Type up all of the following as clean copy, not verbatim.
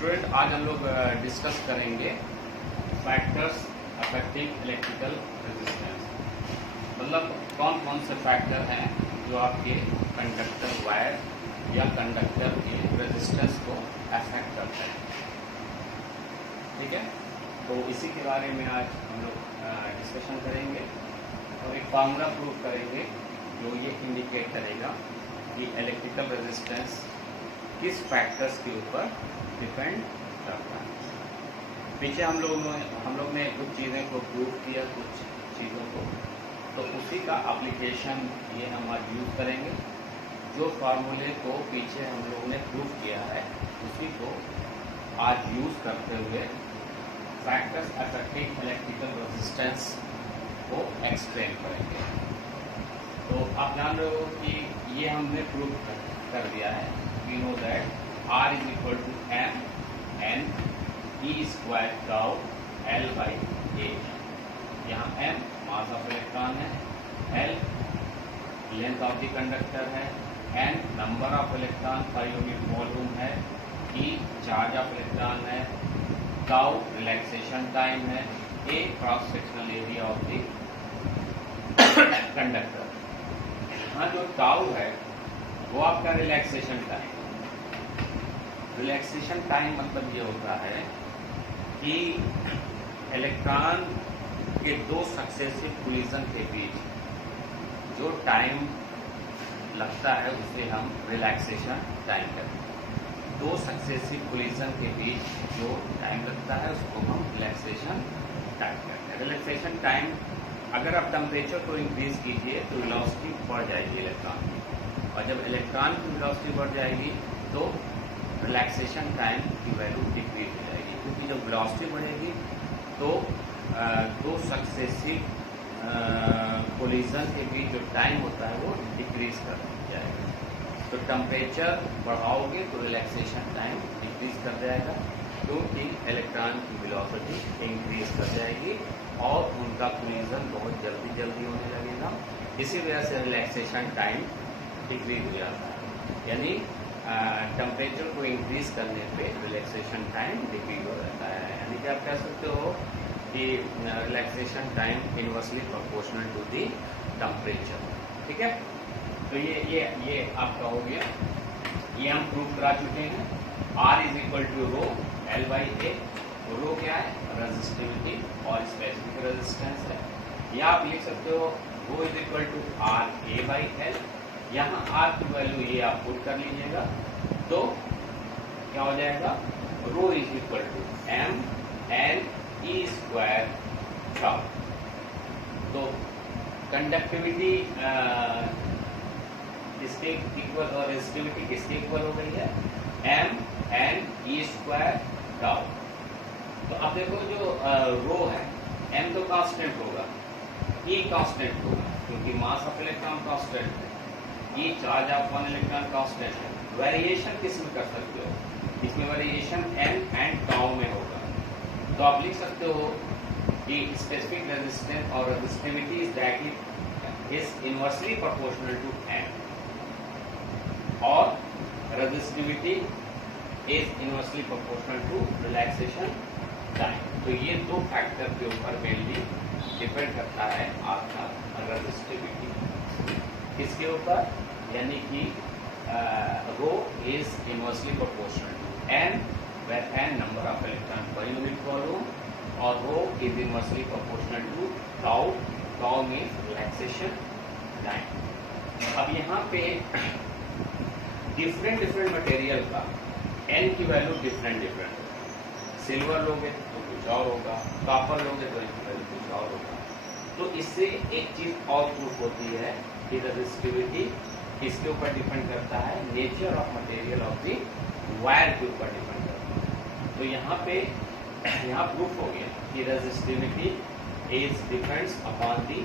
Student, आज हम लोग डिस्कस करेंगे फैक्टर्स अफेक्टिंग इलेक्ट्रिकल रेजिस्टेंस। मतलब कौन कौन से फैक्टर हैं जो आपके कंडक्टर वायर या कंडक्टर के रेजिस्टेंस को अफेक्ट करते हैं। ठीक है, तो इसी के बारे में आज हम लोग डिस्कशन करेंगे और एक फार्मूला प्रूव करेंगे जो ये इंडिकेट करेगा कि इलेक्ट्रिकल रेजिस्टेंस किस फैक्टर्स के ऊपर डिपेंड करता है। पीछे हम लोग ने कुछ चीज़ें को प्रूव किया, कुछ चीज़ों को, तो उसी का एप्लीकेशन ये हम आज यूज करेंगे। जो फार्मूले को पीछे हम लोग ने प्रूव किया है उसी को आज यूज करते हुए फैक्टर्स अफेक्टिंग इलेक्ट्रिकल रेजिस्टेंस को एक्सप्लेन करेंगे। तो आप जान रहे हो कि ये हमने प्रूव कर दिया है। We know that R is equal to M N E square tau L by A। यहाँ M मास ऑफ इलेक्ट्रॉन है, L length of the conductor है, N number of electron per unit volume है, E charge of electron है, tau relaxation time है, A cross sectional area of the conductor. यहाँ जो tau है वो आपका रिलैक्सेशन टाइम। रिलैक्सेशन टाइम मतलब ये होता है कि इलेक्ट्रॉन के दो सक्सेसिव कोलिजन के बीच जो टाइम लगता है उसे हम रिलैक्सेशन टाइम कहते हैं। दो सक्सेसिव कोलिजन के बीच जो टाइम लगता है उसको हम रिलैक्सेशन टाइम कहते हैं। रिलैक्सेशन टाइम, अगर आप टेम्परेचर को इंक्रीज कीजिए तो वेलोसिटी बढ़ जाएगी इलेक्ट्रॉन की, और जब इलेक्ट्रॉन की वेलोसिटी बढ़ जाएगी तो रिलैक्सेशन टाइम की वैल्यू डिक्रीज हो जाएगी, क्योंकि जब वेलोसिटी बढ़ेगी तो दो सक्सेसिव कोलिजन के बीच जो टाइम होता है वो डिक्रीज कर जाएगा। तो टेम्परेचर बढ़ाओगे तो रिलैक्सेशन टाइम डिक्रीज कर जाएगा, क्योंकि इलेक्ट्रॉन की वेलोसिटी इंक्रीज कर जाएगी और उनका कोलिजन बहुत जल्दी होने लगेगा। इसी वजह से रिलैक्सेशन टाइम डिक्रीज हो जाता है। यानी टेम्परेचर को इंक्रीज करने पे रिलैक्सेशन टाइम डिक्रीज हो जाता है। यानी कि आप कह सकते हो कि relaxation time inversely proportional to the temperature. ठीक है, तो ये आपका हो गया। ये हम प्रूव करा चुके हैं। R is equal to rho L by A. Rho क्या है? रेजिस्टिविटी और स्पेसिफिक रेजिस्टेंस है। या आप लिख सकते हो rho is equal to R A by L। यहाँ R की वैल्यू ये आप पुट कर लीजिएगा तो क्या हो जाएगा? Rho is equal to M N E square tau. तो कंडक्टिविटी किसके इक्वल और रेजिस्टिविटी किसके इक्वल हो गई है? M N E square tau. तो आप देखो जो रो है, M तो कांस्टेंट होगा, E कांस्टेंट होगा क्योंकि मास ऑफ इलेक्ट्रॉन कांस्टेंट है, E charge of one electron constant है। वेरिएशन किस में कर सकते हो? इसमें वेरिएशन M एंड टाउ में होगा। तो आप लिख सकते हो कि स्पेसिफिक रेजिस्टेंस और resistivity is inversely proportional to M और resistivity is inversely proportional to relaxation time. तो ये दो फैक्टर के ऊपर मेनली डिपेंड करता है आपका रेजिस्टिविटी। किसके ऊपर? यानी कि rho is inversely proportional to N, where N number of electron per unit volume, और rho is inversely proportional to tau. Tau means relaxation time. अब यहाँ पे डिफरेंट मटेरियल का N की वैल्यू डिफरेंट होगा। सिल्वर लोगे तो कुछ और होगा, कॉपर लोगे तो इसकी वैल्यू कुछ और होगा। तो इससे एक चीज और प्रूफ होती है कि रेजिस्टिविटी किसके ऊपर डिपेंड करता है? Nature of material of the wire के ऊपर डिपेंड करता है। तो यहाँ प्रूफ हो गया कि resistivity is depends upon the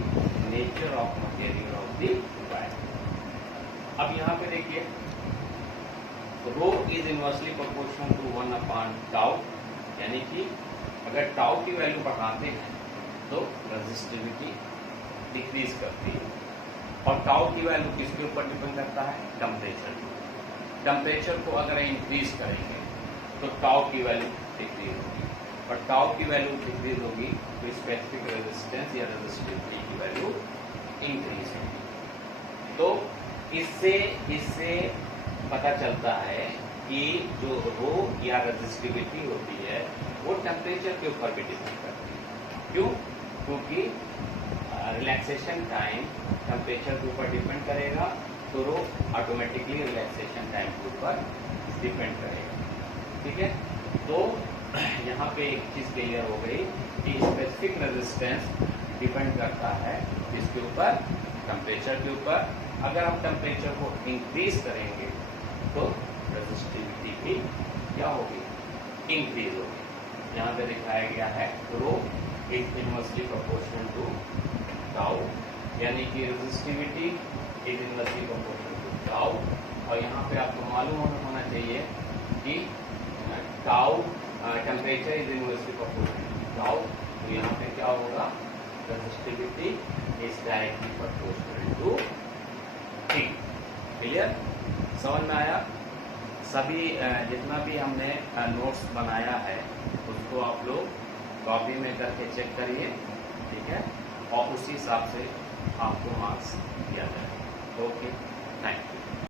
nature of material of the wire. अब यहाँ पे देखिए, rho is inversely proportional to 1 upon tau. यानी कि अगर टाउ की वैल्यू बढ़ाते हैं तो रेजिस्टिविटी डिक्रीज करती है। और टाउ की वैल्यू किसके ऊपर डिपेंड करता है? टेम्परेचर। टेम्परेचर को अगर इंक्रीज करेंगे तो टाउ की वैल्यू डिक्रीज होगी, और टाउ की वैल्यू डिक्रीज होगी तो स्पेसिफिक रेजिस्टेंस या रेजिस्टिविटी की वैल्यू इंक्रीज होगी। तो इससे पता चलता है कि जो रो या रेजिस्टिविटी होती है वो टेम्परेचर के ऊपर भी डिपेंड करती है। क्यों? क्योंकि रिलैक्सेशन टाइम टेम्परेचर के ऊपर डिपेंड करेगा, तो रो ऑटोमेटिकली रिलैक्सेशन टाइम के ऊपर डिपेंड करेगा। ठीक है, तो यहाँ पे एक चीज क्लियर हो गई कि स्पेसिफिक रेजिस्टेंस डिपेंड करता है इसके ऊपर, टेम्परेचर के ऊपर। अगर हम टेम्परेचर को इंक्रीज करेंगे तो रेजिस्टिविटी भी क्या होगी? इंक्रीज होगी। यहाँ पे दिखाया गया है rho is inversely proportional to tau, यानी कि resistivity is inversely proportional to tau. और यहाँ पे आपको मालूम होना चाहिए कि tau temperature is inversely proportional to tau, तो यहाँ पे क्या होगा? Resistivity is directly proportional to T. Clear? समझ में आया? सभी जितना भी हमने नोट्स बनाया है उसको आप लोग कॉपी में करके चेक करिए, ठीक है, और उसी हिसाब से आपको मार्क्स दिया जाए। Okay, thank you.